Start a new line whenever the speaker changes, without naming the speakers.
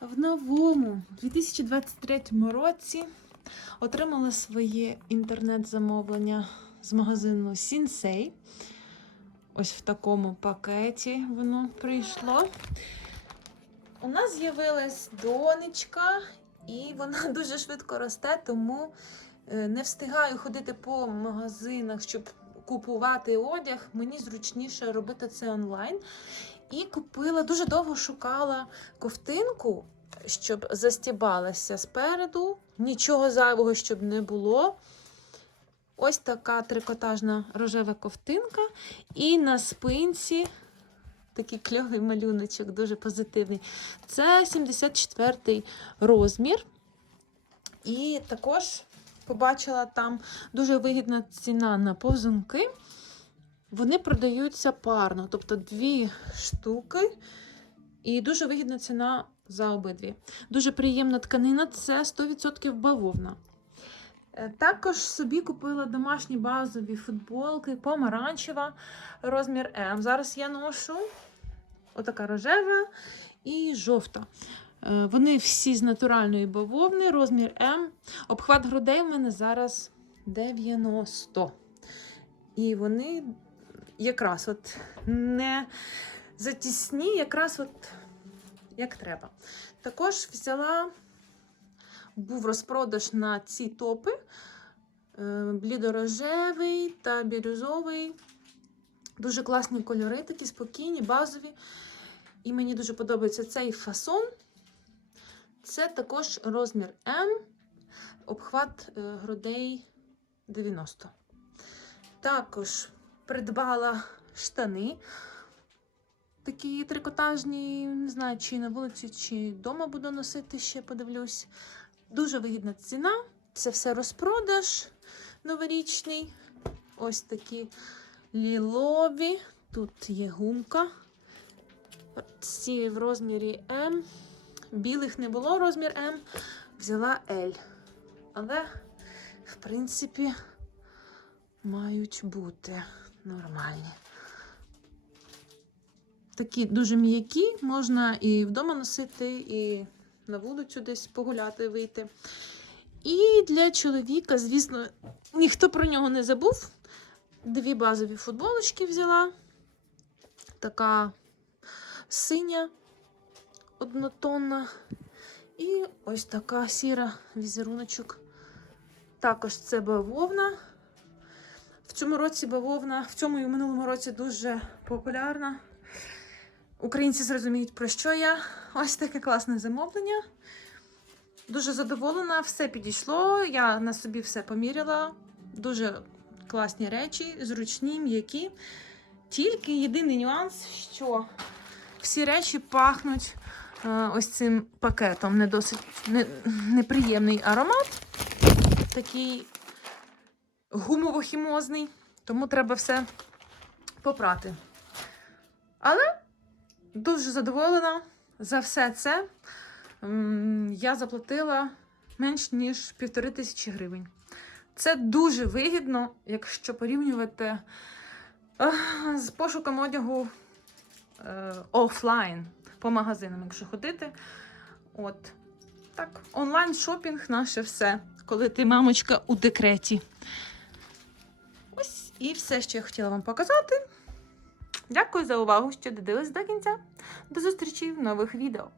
В новому 2023 році отримала своє інтернет-замовлення з магазину Сінсей. Ось в такому пакеті воно прийшло. У нас з'явилась донечка, і вона дуже швидко росте, тому е, не встигаю ходити по магазинах, щоб купувати одяг. Мені зручніше робити це онлайн. І купила, дуже довго шукала ковтинку, щоб застібалася спереду, нічого зайвого, щоб не було. Ось така трикотажна рожева ковтинка. І на спинці такий кльовий малюночок, дуже позитивний. Це 74 розмір. І також побачила там дуже вигідна ціна на повзунки. Вони продаються парно, тобто дві штуки, і дуже вигідна ціна за обидві. Дуже приємна тканина це 100% бавовна. Е, Також собі купила домашні базові футболки, помаранчева, розмір М. Зараз я ношу отака рожева і жовта. Е, Вони всі з натуральної бавовни, розмір М. Обхват грудей в мене зараз 90. І вони якраз от не затісні, якраз от як треба. Також взяла, був розпродаж на ці топи. е, Блідорожевий та бірюзовий. Дуже класні кольори, такі спокійні, базові. І мені дуже подобається цей фасон. Це також розмір М, обхват е, грудей 90. Також придбала штани. Такі трикотажні, не знаю, чи на вулиці, чи вдома буду носити, ще подивлюсь. Дуже вигідна ціна. Це все розпродаж новорічний. Ось такі лілові. Тут є гумка. Ці в розмірі М. Білих не було розмір М. Взяла L. Але, в принципі, мають бути нормальні. Такі дуже м'які, можна і вдома носити, і на вулицю десь погуляти, вийти. І для чоловіка, звісно, ніхто про нього не забув. Дві базові футболочки взяла. Така синя, однотонна. І ось така сіра візеруночок. Також це бавовна. В цьому році бавовна, в цьому і в минулому році дуже популярна. Українці зрозуміють, про що я. Ось таке класне замовлення. Дуже задоволена, все підійшло. Я на собі все поміряла. Дуже класні речі, зручні, м'які. Тільки єдиний нюанс, що всі речі пахнуть е, ось цим пакетом. Не досить не, неприємний аромат. Такий гумово-хімозний, тому треба все попрати. Але дуже задоволена за все це. Я заплатила менш ніж півтори тисячі гривень. Це дуже вигідно, якщо порівнювати е, з пошуком одягу е, офлайн по магазинам, якщо ходити. От так, онлайн шопінг наше все, коли ти мамочка у декреті. І все, що я хотіла вам показати. Дякую за увагу, що додивились до кінця. До зустрічі в нових відео.